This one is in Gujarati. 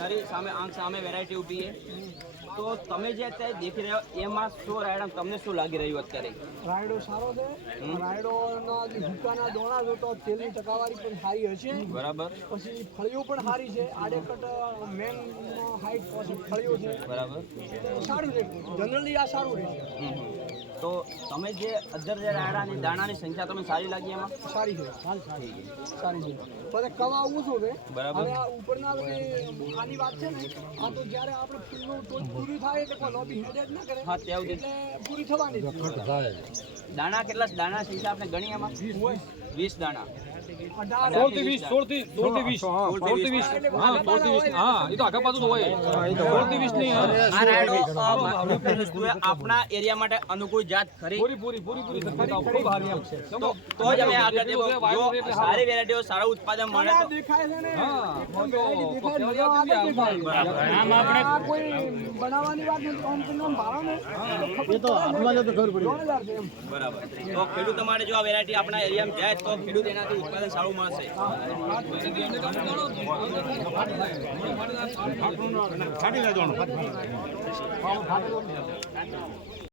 નરી સામે આંખ સામે વેરાયટી ઊભી છે તો તમે જે અત્યારે દેખી રહ્યા એમાં શું રાયડા તમને શું લાગી રહ્યું અત્યારે? રાયડો સારો છે. રાયડોના જે હુકાના દોણા જો તો તેલની ટકાવારી પણ સારી હશે. બરાબર. પછી ફળીઓ પણ સારી છે. આડેકટ મેન હાઈટ પાસે ફળીઓ છે. બરાબર. સારું છે. જનરલી આ સારું રહેશે. તો તમે જે અધર જે રાયડાની દાણાની સંખ્યા તમને સારી લાગી એમાં? સારી છે. સારી છે. પછી કવા ઊંચો છે. બરાબર. હવે આ ઉપરના જે આની વાત છે ને આ તો જ્યારે આપણે ફૂલનું ટોચ પૂરી થાય એટલે કોઈ લોબી હેડેજ ના કરે. હા ત્યાં સુધી એટલે પૂરી થવાની છે. દાણા કેટલા દાણા સંખ્યા આપણે ગણી એમાં? 20 દાણા. 16 થી 20 હા 16 થી 20 હા એ તો આગળ પાછું હોય 16 થી 20 ની આ રાયડો આપણા એરિયા માટે અનુકૂળ જાત ખરી? પૂરી ખૂબ હારી આમ છે તો જ અમે આગળ જો સારી વેરાયટીઓ સારું ઉત્પાદન મળે તો દેખાય છે ને હા એકદમ variety દેખાય છે. આમ આપણે કોઈ બનાવવાની વાત નથી. આમ તો નામ ભાડો ને એ તો આપણા જ ખબર પડી 2000 છે એમ. બરાબર. તો ખેડૂત તમારે જો આ વેરાયટી આપણા એરિયામાં જાય તો ખેડૂત એનાથી ઉત્પાદન સારું મળશે. ફાટી ના જવાનું